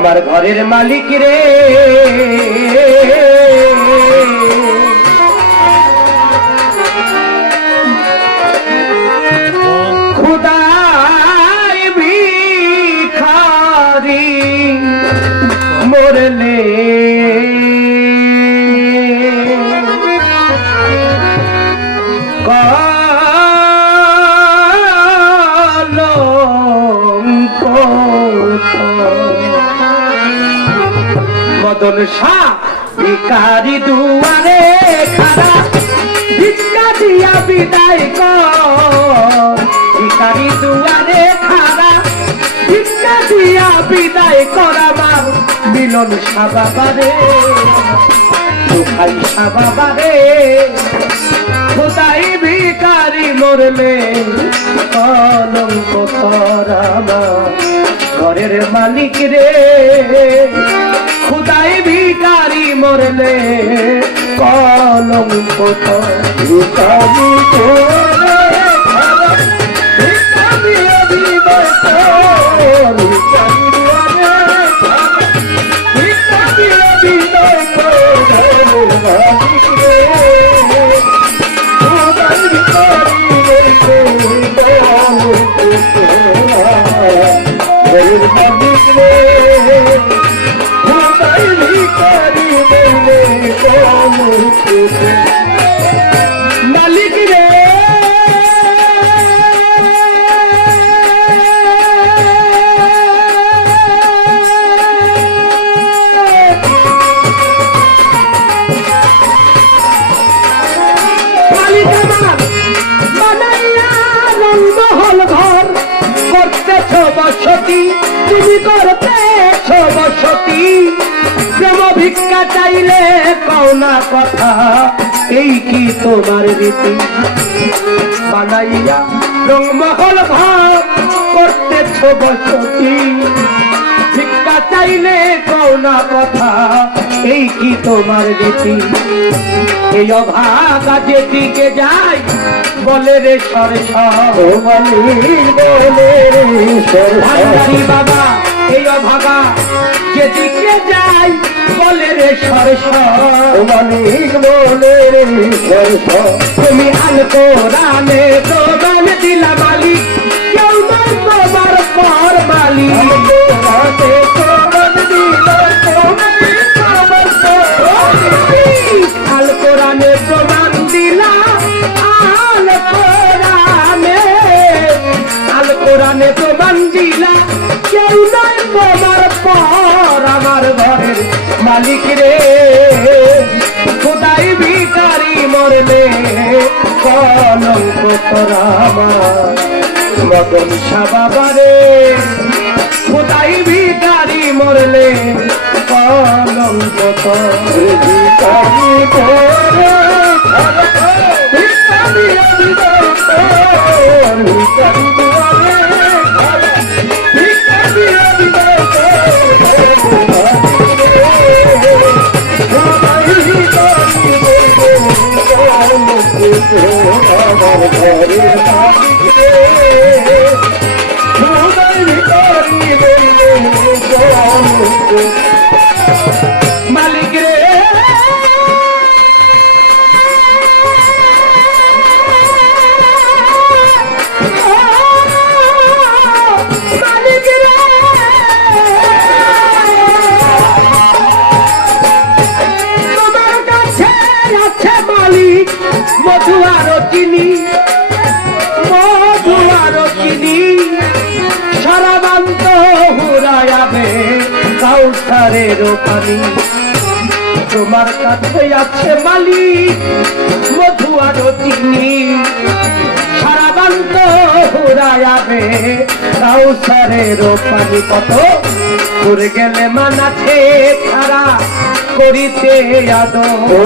আমার ঘরের মালিক রে খুদাই ভিখারি মরলে মদন শাহ ভিখারি দুয়ারে খাড়া ভিক্ষা দিয়া বিদায় কর ভিখারি দুয়ারে খাড়া ভিক্ষা দিয়া বিদায় কর আমার মিলন সাবাবারে দুখাই সাবাবারে খোদাই ভিখারি মরলে কলঙ্ক কর আমার ঘরের মালিক রে খুদাই ভিখারি মরলে কলঙ্ক ভিখারি মালিক রে মালিক আমার বানাইয়া রংমহল ঘর করতেছ বসতি তুমি করতেছ বসতি প্রেম ভিক্ষা চাইলে কওনা কথা এই কি তোমার রীতি বানাইয়া রংমহল ঘর করতেছ বসতি ভিক্ষা চাইলে কওনা কথা এই কি তোমার রীতি এই অভাগা যেদিকে যাই বলে রে সরসারি বাবা এই অভাগা যেদিকে যাই বলে রে সরসারিক বলে রে তুমি আল কোরআনে প্রমাণ দিলা মালিক কেউ নয় তোমার পর মালিক আল কোরআনে প্রমাণ দিলা আল কোরআনে প্রমাণ দিলা কেউ নয় তোমার পর আমার ঘরের মালিক রে খোদাই ভিখারি মরলে কলঙ্ক করা আমার মদন সাবাবারে খোদাই ভিখারি মরলে কলঙ্ক ভিখারি মালিক রে মালিক রে তোমার কাছে আছে মালিক মধু আরো চিনি সারাবান্ত হুরায়াবে কাউসারের পানি তোমার কাছে আছে মালিক মধু আরো চিনি সারাবান্ত হুরায়াবে কাউসারের পানি কত করে গেলে মানাছে ছাড়া করিতে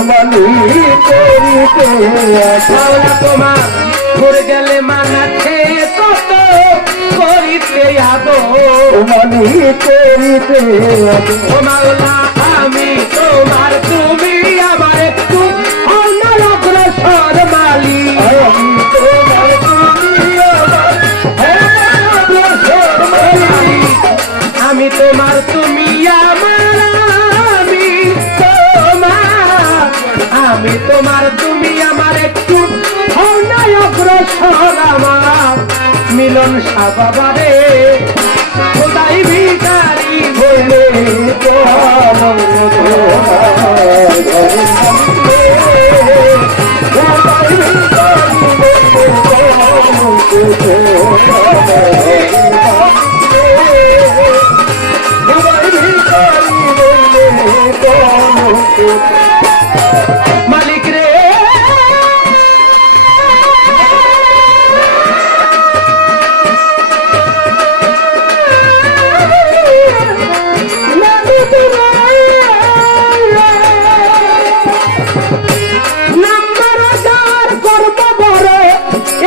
মালিক করিতে তোমার করে গেলে মানাছে কত করিতে মালিক করিতে মাওলা আমি তোমার তুমি আমার একটু অগ্রসর মালিক আমি তোমার তুমি আমার আমি তোমার তুমি মিলন শাহ বাবারে খোদাই ভিখারি বলে মালিক রে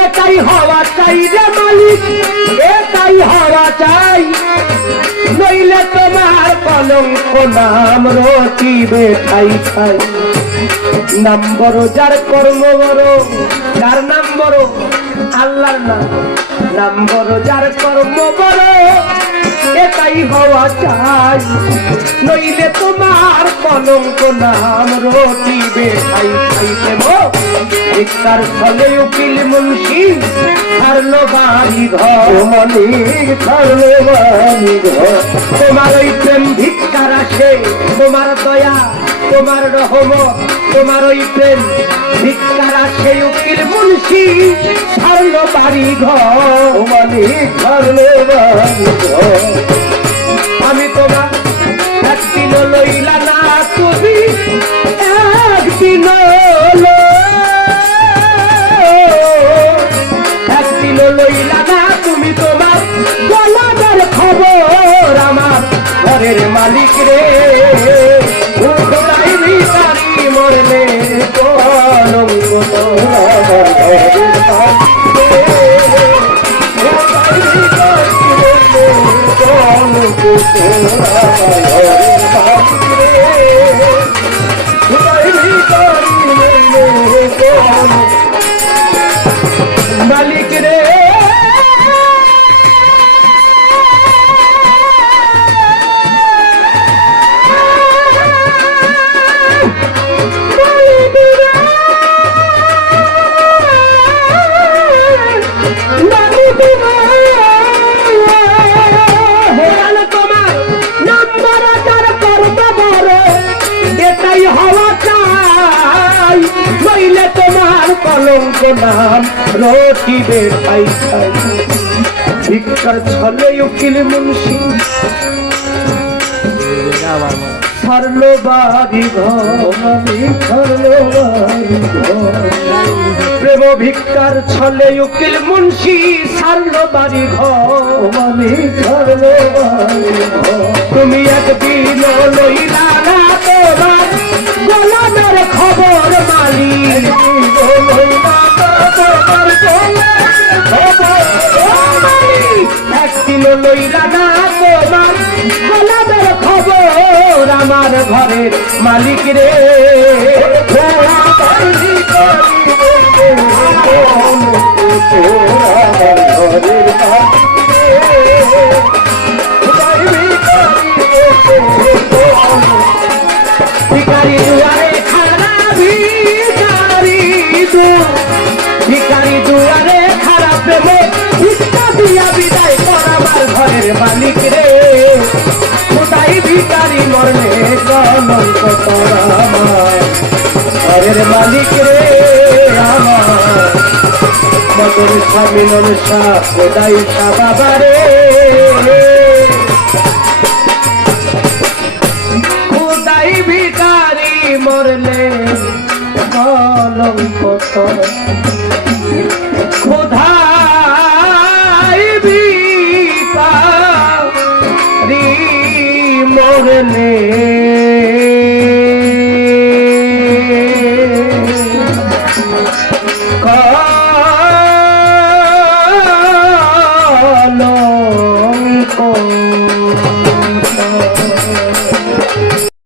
এটাই হওয়া চাই রে মালিক, এটাই হওয়া চাই, নইলে তোমার কলঙ্ক নাম রটিবে ঠাই ঠাই। নাম বড় যার কর্ম বড়, যার নাম বড় আল্লাহর নাম, নাম বড় যার কর্ম বড় এটাই হওয়া চাই, নইলে তোমার কলঙ্ক নাম রটিবে ঠাই ঠাই। ভিক্ষার ফলে উকিল মুন্সি ছাড়লো বাড়ি ঘর, মালিক ছাড়লো বাড়ি ঘর। তোমার ওই প্রেম ভিক্ষার আসে, তোমার দয়া তোমার রহমত, তোমার ওই প্রেম ভিক্ষার আসে উকিল মুন্সি ছাড়লো বাড়ি ঘর, মালিক ছাড়লো বাড়ি ঘর। আমি তোমার একদিন লইলা না তুমি, একদিন একদিন লইলা না তুমি, তোমার গলার খবর আমার ঘরের মালিক রে খোদাই ভিখারি মরলে কলঙ্ক মালিক রে কলঙ্ক নাম রটিবে ঠাই ঠাই। ভিক্ষার ছলে উকিল মুন্সি ছাড়লো বাড়ি ঘর, ছাড়লো বাড়ি ঘর। প্রেম ভিক্ষার ছলে উকিল মুন্সি ছাড়লো বাড়ি ঘর, ছাড়লো বাড়ি ঘর। তুমি একদিন লইলা না তোমার গোলামের খবর মালিক, একদিন লইলা না তোমার গোলামের খবর আমার ঘরের মালিক রে ভিখারি দুয়ারে খাড়া, ভিখারি ভিখারি দুয়ারে খাড়া প্রেমে ভিক্ষা দিয়া বিদায় করাবার ঘরের মালিক রে খোদাই ভিখারি মরলে কলঙ্ক আমার ঘরের মালিক রে আমার মতন মিলন শাহ খোদাই শাহ বাবারে খোদাই ভিখারি মরলে কলঙ্ক খোদাই ভিখারি মরলে